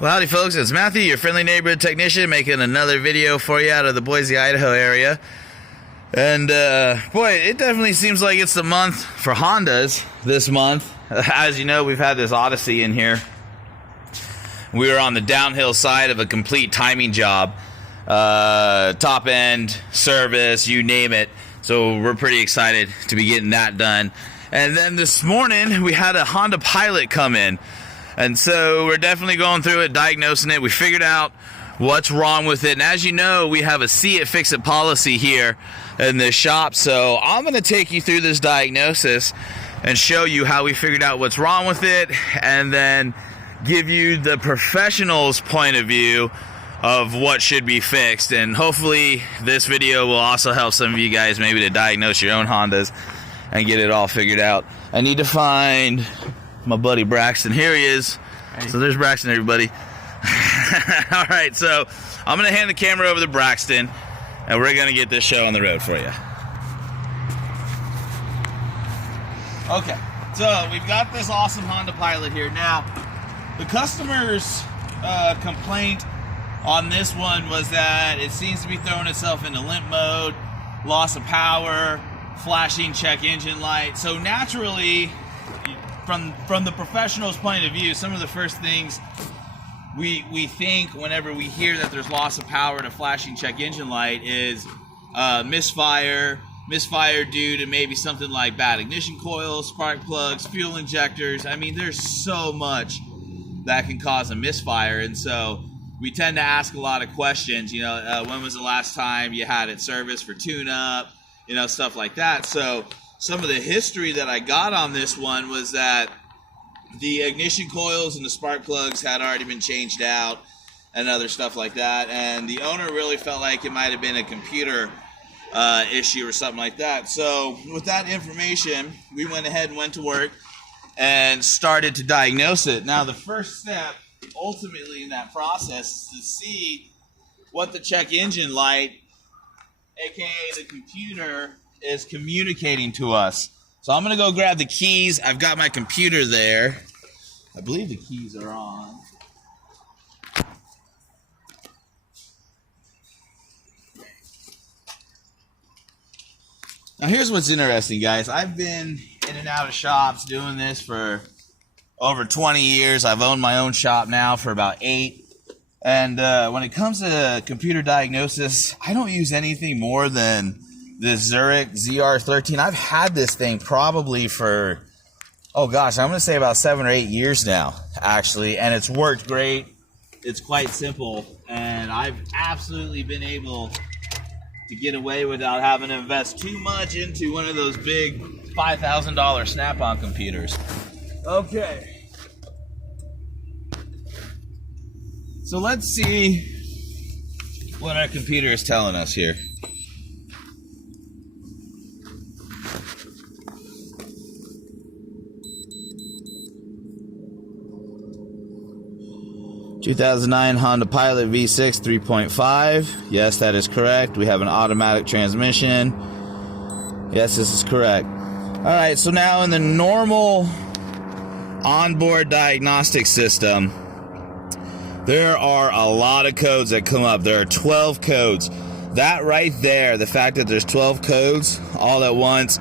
Well, howdy folks, it's Matthew, your friendly neighborhood technician, making another video for you out of the Boise, Idaho area. And boy, it definitely seems like it's the month for Hondas this month. As you know, we've had this Odyssey in here. We were on the downhill side of a complete timing job. Top end, service, you name it. So we're pretty excited to be getting that done. And then this morning, we had a Honda Pilot come in. And so we're definitely going through it, diagnosing it. We figured out what's wrong with it. And as you know, we have a see it, fix it policy here in this shop. So I'm going to take you through this diagnosis and show you how we figured out what's wrong with it, and then give you the professional's point of view of what should be fixed. And hopefully this video will also help some of you guys maybe to diagnose your own Hondas and get it all figured out. I need to find my buddy Braxton. Here he is. Hey. So there's Braxton, everybody. All right, so I'm going to hand the camera over to Braxton, and we're going to get this show on the road for you. Okay, so we've got this awesome Honda Pilot here. Now, the customer's complaint on this one was that it seems to be throwing itself into limp mode, loss of power, flashing check engine light. So naturally, from the professional's point of view, some of the first things we think whenever we hear that there's loss of power to flashing check engine light is misfire due to maybe something like bad ignition coils, spark plugs, fuel injectors. I mean, there's so much that can cause a misfire, and so we tend to ask a lot of questions. You know, when was the last time you had it serviced for tune-up? You know, stuff like that. So some of the history that I got on this one was that the ignition coils and the spark plugs had already been changed out and other stuff like that. And the owner really felt like it might have been a computer issue or something like that. So with that information, we went ahead and went to work and started to diagnose it. Now, the first step ultimately in that process is to see what the check engine light, aka the computer, is communicating to us. So I'm going to go grab the keys. I've got my computer there. I believe the keys are on. Now here's what's interesting, guys. I've been in and out of shops doing this for over 20 years. I've owned my own shop now for about 8. And when it comes to computer diagnosis, I don't use anything more than the Zurich ZR13. I've had this thing probably for, oh gosh, I'm going to say about 7 or 8 years now, actually. And it's worked great. It's quite simple. And I've absolutely been able to get away without having to invest too much into one of those big $5,000 Snap-on computers. Okay. So let's see what our computer is telling us here. ...2009 Honda Pilot V6 3.5. Yes, that is correct. We have an automatic transmission. Yes, this is correct. Alright, so now in the normal onboard diagnostic system, there are a lot of codes that come up. There are 12 codes. That right there, the fact that there's 12 codes all at once,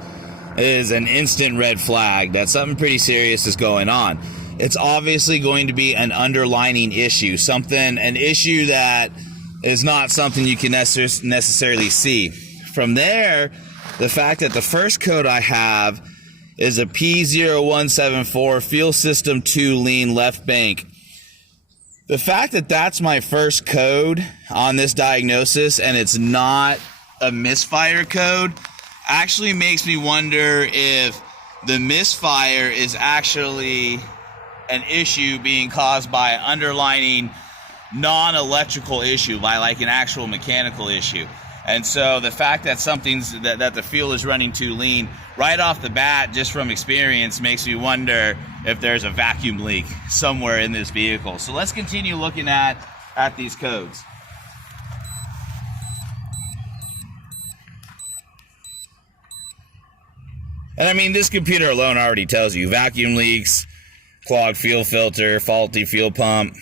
is an instant red flag that something pretty serious is going on. It's obviously going to be an underlining issue, an issue that is not something you can necessarily see. From there, the fact that the first code I have is a P0174 fuel system 2 lean left bank. The fact that that's my first code on this diagnosis and it's not a misfire code actually makes me wonder if the misfire is actually an issue being caused by an underlining non-electrical issue, by like an actual mechanical issue. And so the fact that that the fuel is running too lean right off the bat, just from experience, makes me wonder if there's a vacuum leak somewhere in this vehicle. So let's continue looking at these codes. And I mean, this computer alone already tells you vacuum leaks, clogged fuel filter, faulty fuel pump.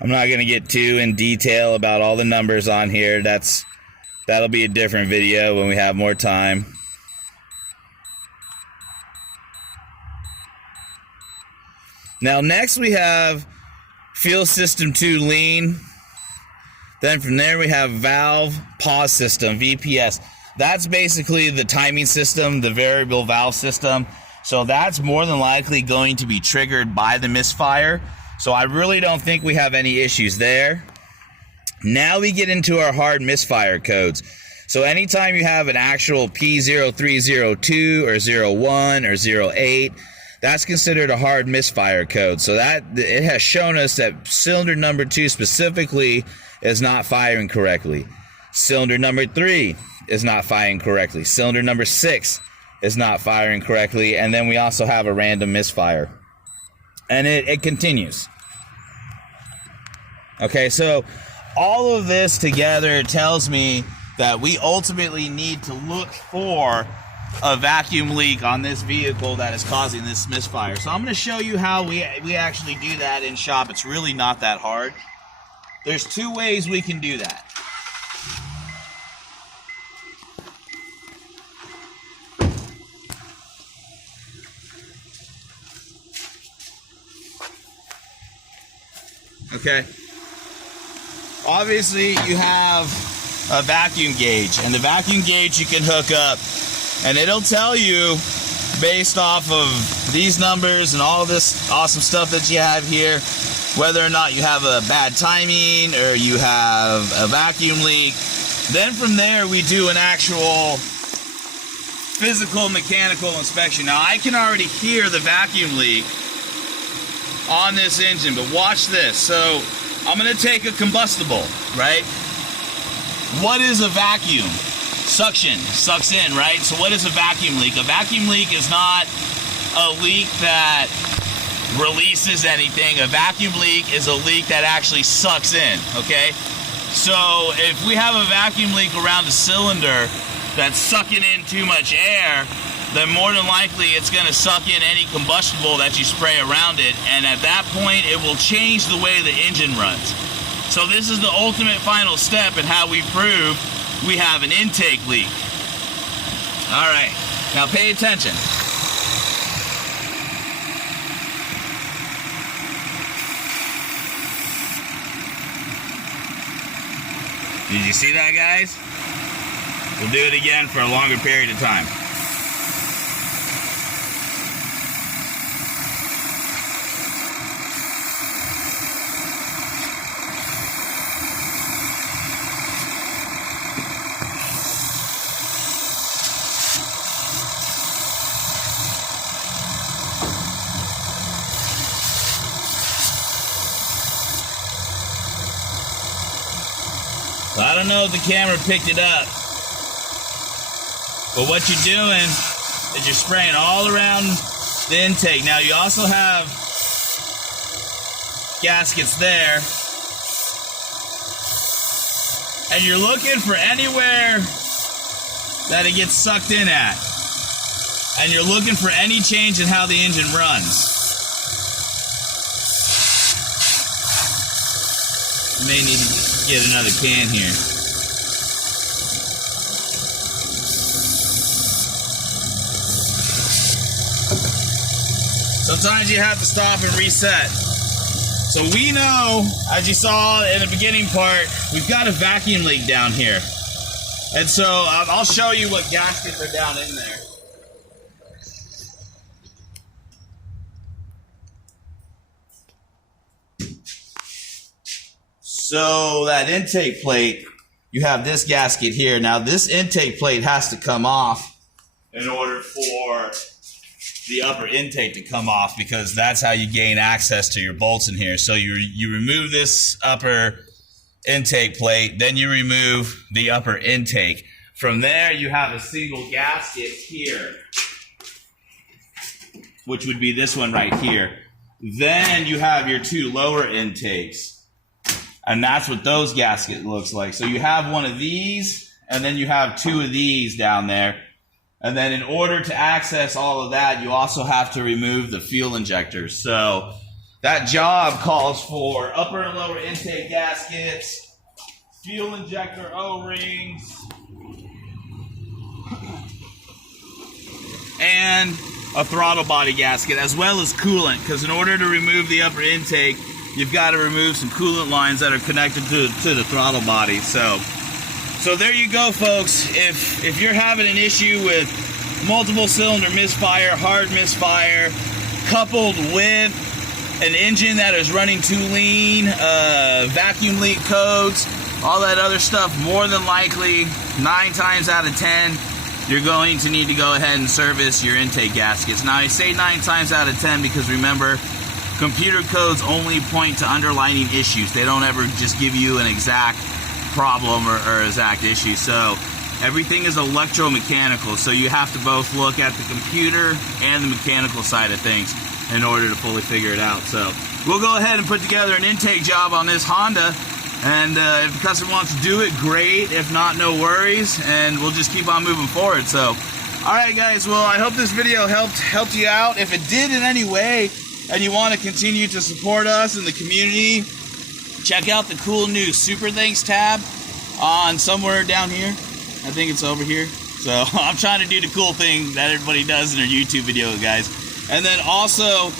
I'm not going to get too in detail about all the numbers on here. That'll be a different video when we have more time. Now next we have fuel system 2 lean. Then from there we have valve pause system, VPS. That's basically the timing system, the variable valve system. So that's more than likely going to be triggered by the misfire. So I really don't think we have any issues there. Now we get into our hard misfire codes. So anytime you have an actual P0302 or 01 or 08, that's considered a hard misfire code. So that it has shown us that cylinder number 2 specifically is not firing correctly. Cylinder number 3 is not firing correctly. Cylinder number 6 is not firing correctly. And then we also have a random misfire. And it continues. Okay, so all of this together tells me that we ultimately need to look for a vacuum leak on this vehicle that is causing this misfire. So I'm going to show you how we actually do that in shop. It's really not that hard. There's 2 ways we can do that. Okay. Obviously, you have a vacuum gauge, and the vacuum gauge you can hook up, and it'll tell you based off of these numbers and all this awesome stuff that you have here, whether or not you have a bad timing or you have a vacuum leak. Then from there, we do an actual physical mechanical inspection. Now, I can already hear the vacuum leak on this engine, but watch this. So I'm going to take a combustible, right? What is a vacuum? Suction, sucks in, right? So what is a vacuum leak? A vacuum leak is not a leak that releases anything. A vacuum leak is a leak that actually sucks in, okay? So if we have a vacuum leak around a cylinder that's sucking in too much air, then more than likely it's going to suck in any combustible that you spray around it, and at that point it will change the way the engine runs. So this is the ultimate final step in how we prove we have an intake leak. All right, now pay attention. Did you see that, guys? We'll do it again for a longer period of time. So I don't know if the camera picked it up, but what you're doing is you're spraying all around the intake. Now you also have gaskets there, and you're looking for anywhere that it gets sucked in at, and you're looking for any change in how the engine runs. You may need to get another can here. Sometimes you have to stop and reset. So we know, as you saw in the beginning part, we've got a vacuum leak down here. And so I'll show you what gaskets are down in there. So that intake plate, you have this gasket here. Now this intake plate has to come off in order for the upper intake to come off, because that's how you gain access to your bolts in here. So you remove this upper intake plate, then you remove the upper intake. From there you have a single gasket here, which would be this one right here. Then you have your 2 lower intakes. And that's what those gaskets looks like. So you have one of these, and then you have 2 of these down there. And then in order to access all of that, you also have to remove the fuel injectors. So That job calls for upper and lower intake gaskets, fuel injector O-rings, and a throttle body gasket, as well as coolant, because in order to remove the upper intake, you've got to remove some coolant lines that are connected to the throttle body. So there you go, folks. If you're having an issue with multiple cylinder misfire, hard misfire, coupled with an engine that is running too lean, vacuum leak codes, all that other stuff, more than likely, 9 times out of 10, you're going to need to go ahead and service your intake gaskets. Now, I say 9 times out of 10 because remember, computer codes only point to underlying issues. They don't ever just give you an exact problem or exact issue. So everything is electromechanical, so you have to both look at the computer and the mechanical side of things in order to fully figure it out. So we'll go ahead and put together an intake job on this Honda, and if the customer wants to do it, great. If not, no worries, and we'll just keep on moving forward. So alright guys, well, I hope this video helped you out. If it did in any way and you want to continue to support us in the community, check out the cool new Super Thanks tab on somewhere down here. I think it's over here. So I'm trying to do the cool thing that everybody does in their YouTube video, guys. And then also,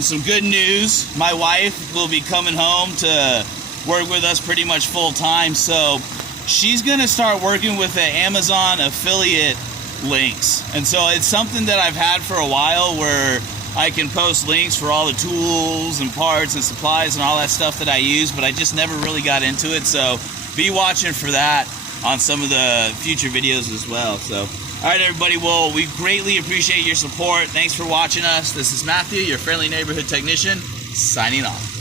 some good news. My wife will be coming home to work with us pretty much full time. So she's going to start working with the Amazon affiliate links. And so it's something that I've had for a while where I can post links for all the tools and parts and supplies and all that stuff that I use, but I just never really got into it. So be watching for that on some of the future videos as well. So, alright everybody, well, we greatly appreciate your support. Thanks for watching us. This is Matthew, your friendly neighborhood technician, signing off.